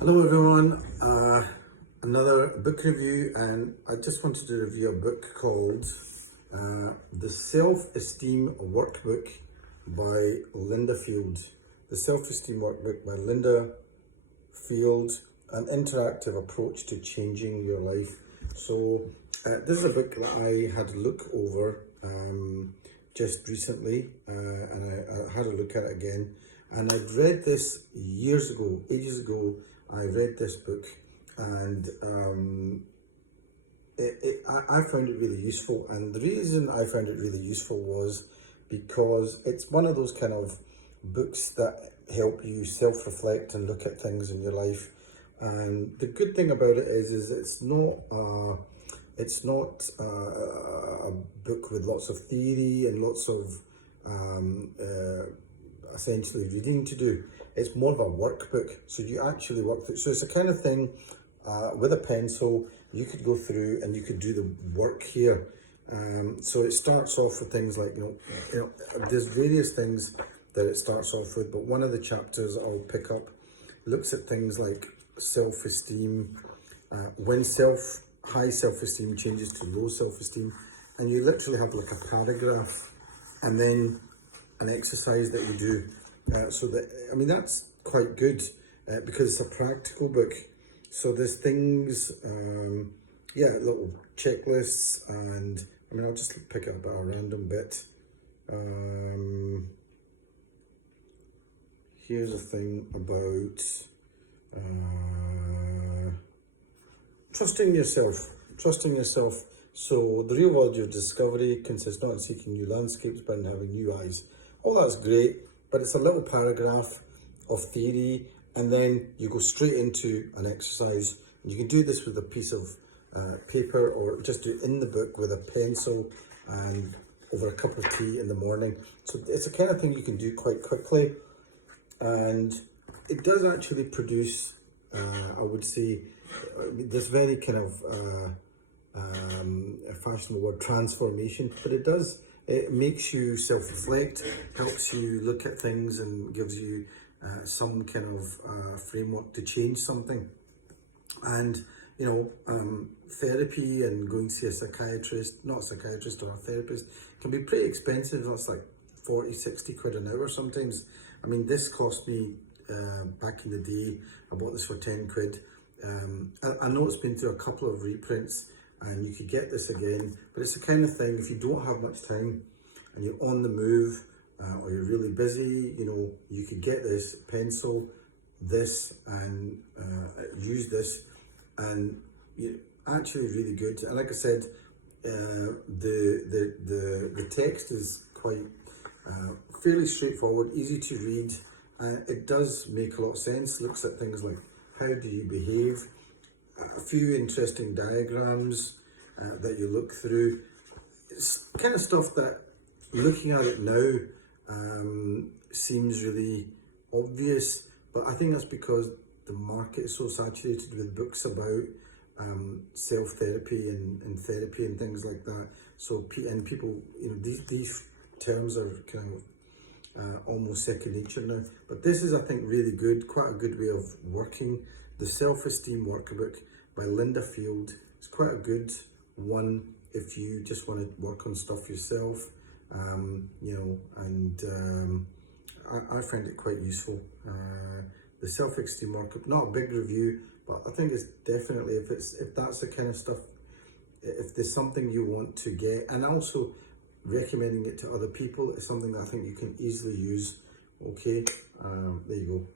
Hello everyone, another book review, and I just wanted to review a book called The Self-Esteem Workbook by Lynda Field. The Self-Esteem Workbook by Lynda Field, an interactive approach to changing your life. So this is a book that I had a look over just recently, and I had a look at it again. And I'd read this years ago, ages ago. I read this book, and I found it really useful. And the reason I found it really useful was because it's one of those kind of books that help you self-reflect and look at things in your life. And the good thing about it is it's not a book with lots of theory and lots of essentially reading to do. It's more of a workbook, so you actually work through. So it's a kind of thing with a pencil you could go through and you could do the work here. So it starts off with things like there's various things that it starts off with, but one of the chapters I'll pick up looks at things like self-esteem, when high self-esteem changes to low self-esteem, and you literally have like a paragraph and then an exercise that you do. So that's quite good because it's a practical book. So there's things, little checklists, and I'll just pick up a random bit. Here's a thing about trusting yourself. So the real world of discovery consists not in seeking new landscapes, but in having new eyes. All that's great, but it's a little paragraph of theory, and then you go straight into an exercise. And you can do this with a piece of paper, or just do it in the book with a pencil and over a cup of tea in the morning. So it's a kind of thing you can do quite quickly, and it does actually produce, I would say, this very kind of a fashionable word, transformation, but it makes you self-reflect, helps you look at things, and gives you some kind of framework to change something. And therapy and going to see a psychiatrist, not a psychiatrist or a therapist, can be pretty expensive. That's like 40-60 quid an hour sometimes. This cost me back in the day, I bought this for 10 quid. I know it's been through a couple of reprints, and you could get this again, but it's the kind of thing, if you don't have much time and you're on the move, or you're really busy, you could get this pencil, this, and use this, and actually really good. And like I said, the text is quite fairly straightforward, easy to read, and it does make a lot of sense. Looks at things like how do you behave, a few interesting diagrams that you look through. It's kind of stuff that, looking at it now, seems really obvious, but I think that's because the market is so saturated with books about self-therapy and therapy and things like that. So people, these terms are kind of almost second nature now. But this is, I think, really good, quite a good way of working. The Self-Esteem Workbook by Lynda Field. It's quite a good one if you just want to work on stuff yourself, I find it quite useful. The Self-Esteem Workbook, not a big review, but I think it's definitely, if that's the kind of stuff, if there's something you want to get, and also recommending it to other people, is something that I think you can easily use. Okay, there you go.